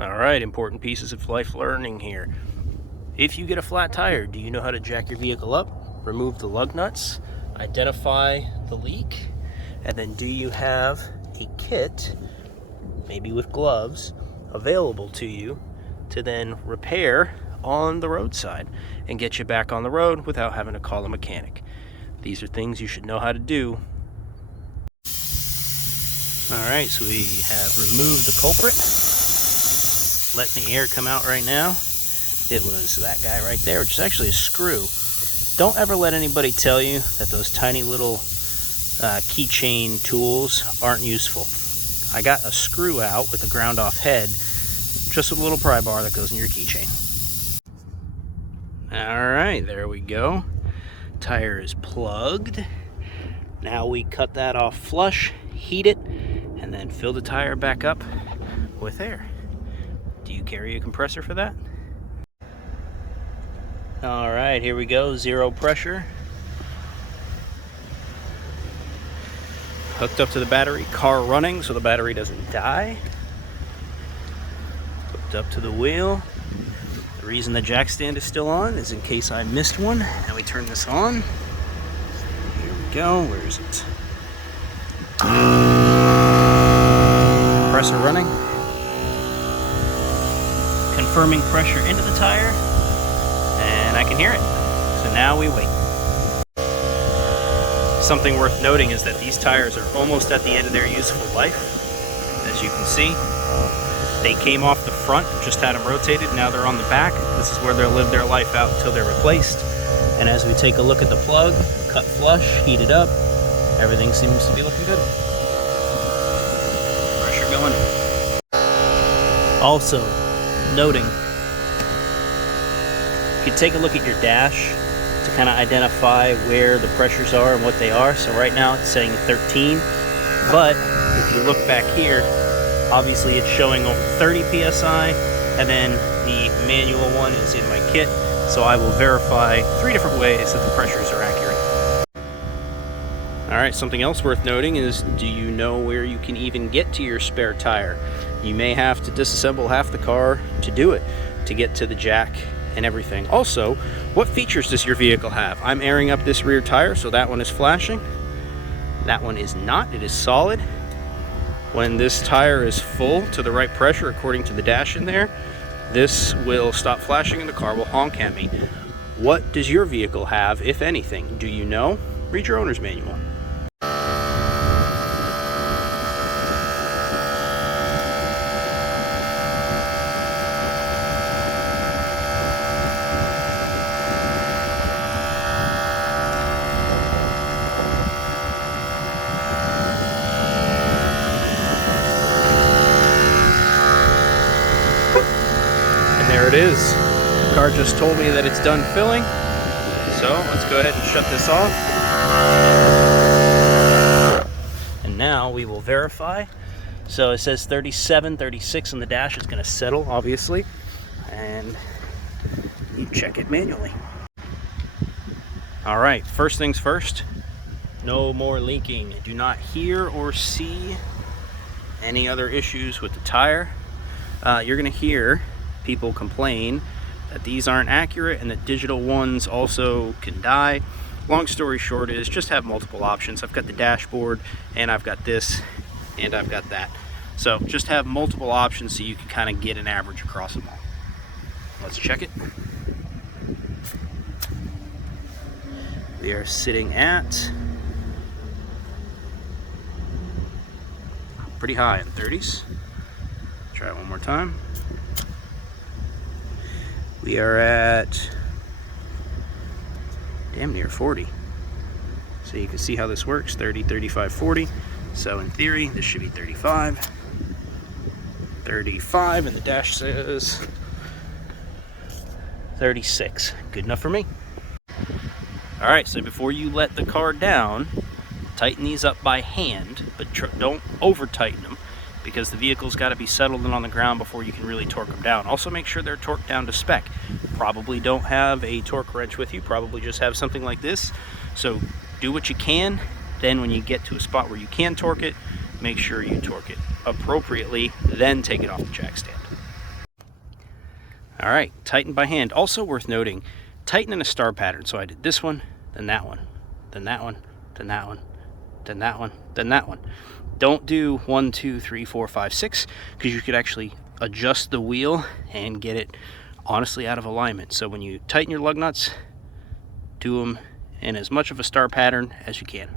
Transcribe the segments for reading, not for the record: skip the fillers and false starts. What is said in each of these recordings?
All right, important pieces of life learning here. If you get a flat tire, do you know how to jack your vehicle up, remove the lug nuts, identify the leak, and then do you have a kit, maybe with gloves, available to you to then repair on the roadside and get you back on the road without having to call a mechanic? These are things you should know how to do. All right, so we have removed the culprit. Letting the air come out right now. It was that guy right there, which is actually a screw. Don't ever let anybody tell you that those tiny little keychain tools aren't useful. I got a screw out with a ground off head, just a little pry bar that goes in your keychain. All right, there we go. Tire is plugged. Now we cut that off flush, heat it, and then fill the tire back up with air. Do you carry a compressor for that? All right, here we go, zero pressure. Hooked up to the battery, car running so the battery doesn't die. Hooked up to the wheel. The reason the jack stand is still on is in case I missed one. Now we turn this on. Here we go, where is it? Compressor running. Confirming pressure into the tire, and I can hear it. So now we wait. Something worth noting is that these tires are almost at the end of their useful life. As you can see, they came off the front, just had them rotated, now they're on the back. This is where they'll live their life out until they're replaced. And as we take a look at the plug, cut flush, heat it up, everything seems to be looking good. Pressure going in. Also, noting, you can take a look at your dash to kind of identify where the pressures are and what they are. So right now it's saying 13, but if you look back here, obviously it's showing over 30 psi, and then the manual one is in my kit. So I will verify 3 different ways that the pressures are accurate. All right, something else worth noting is, do you know where you can even get to your spare tire? You may have to disassemble half the car to do it, to get to the jack and everything. Also, what features does your vehicle have? I'm airing up this rear tire, so that one is flashing. That one is not, it is solid. When this tire is full to the right pressure, according to the dash in there, this will stop flashing and the car will honk at me. What does your vehicle have, if anything? Do you know? Read your owner's manual. There it is. The car just told me that it's done filling. So let's go ahead and shut this off. And now we will verify. So it says 37, 36 on the dash. It's going to settle, obviously. And you check it manually. All right, first things first. No more leaking. Do not hear or see any other issues with the tire. You're going to hear people complain that these aren't accurate and that digital ones also can die. Long story short is, just have multiple options. I've got the dashboard, and I've got this, and I've got that. So just have multiple options so you can kind of get an average across them all. Let's check it. We are sitting at pretty high in 30s. Try it one more time. We are at damn near 40. So you can see how this works, 30, 35, 40. So in theory, this should be 35. 35, and the dash says 36. Good enough for me. All right, so before you let the car down, tighten these up by hand, but don't over tighten them, because the vehicle's got to be settled and on the ground before you can really torque them down. Also make sure they're torqued down to spec. Probably don't have a torque wrench with you, probably just have something like this. So do what you can, then when you get to a spot where you can torque it, make sure you torque it appropriately, then take it off the jack stand. All right, tighten by hand. Also worth noting, tighten in a star pattern. So I did this one, then that one, then that one, then that one, then that one, then that one. Don't do 1, 2, 3, 4, 5, 6, because you could actually adjust the wheel and get it honestly out of alignment. So when you tighten your lug nuts, do them in as much of a star pattern as you can.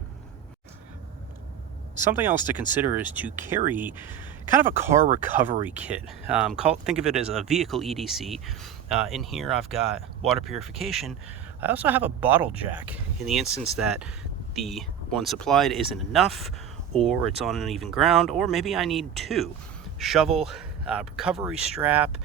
Something else to consider is to carry kind of a car recovery kit. Think of it as a vehicle EDC. In here I've got water purification. I also have a bottle jack in the instance that the one supplied isn't enough, or it's on uneven ground, or maybe I need two. Shovel, recovery strap,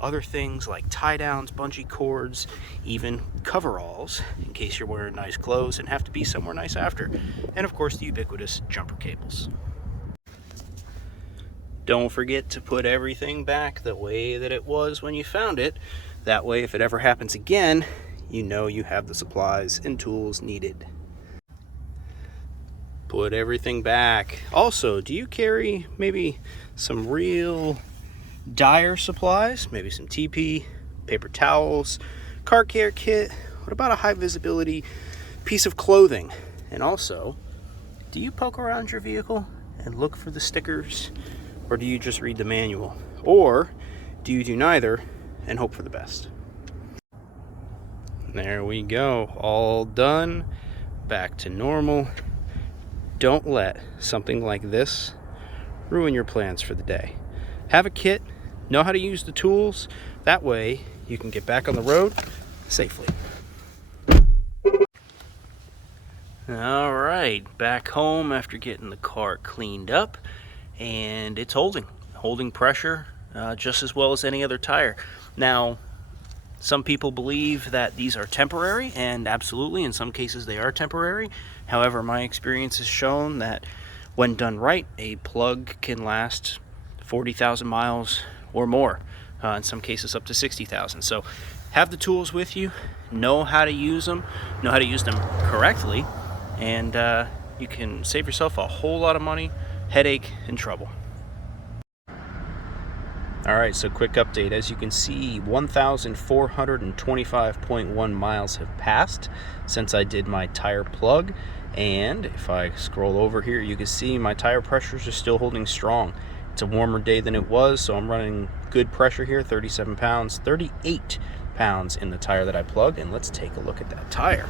other things like tie downs, bungee cords, even coveralls in case you're wearing nice clothes and have to be somewhere nice after. And of course the ubiquitous jumper cables. Don't forget to put everything back the way that it was when you found it. That way, if it ever happens again, you know you have the supplies and tools needed. Put everything back. Also, do you carry maybe some real dire supplies? Maybe some TP, paper towels, car care kit? What about a high visibility piece of clothing? And also, do you poke around your vehicle and look for the stickers? Or do you just read the manual? Or do you do neither and hope for the best? There we go, all done, back to normal. Don't let something like this ruin your plans for the day. Have a kit, know how to use the tools, that way you can get back on the road safely. All right, back home after getting the car cleaned up, and it's holding pressure just as well as any other tire. Now, some people believe that these are temporary, and absolutely, in some cases they are temporary. However, my experience has shown that when done right, a plug can last 40,000 miles or more, in some cases up to 60,000. So have the tools with you, know how to use them correctly, and you can save yourself a whole lot of money, headache, and trouble. Alright, so quick update. As you can see, 1,425.1 miles have passed since I did my tire plug, and if I scroll over here, you can see my tire pressures are still holding strong. It's a warmer day than it was, so I'm running good pressure here, 37 pounds, 38 pounds in the tire that I plugged, and let's take a look at that tire.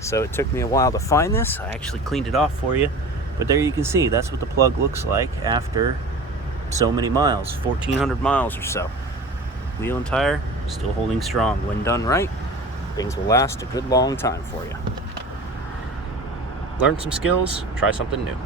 So it took me a while to find this. I actually cleaned it off for you, but there you can see, that's what the plug looks like after so many miles, 1,400 miles or so. Wheel and tire still holding strong. When done right, things will last a good long time for you. Learn some skills, try something new.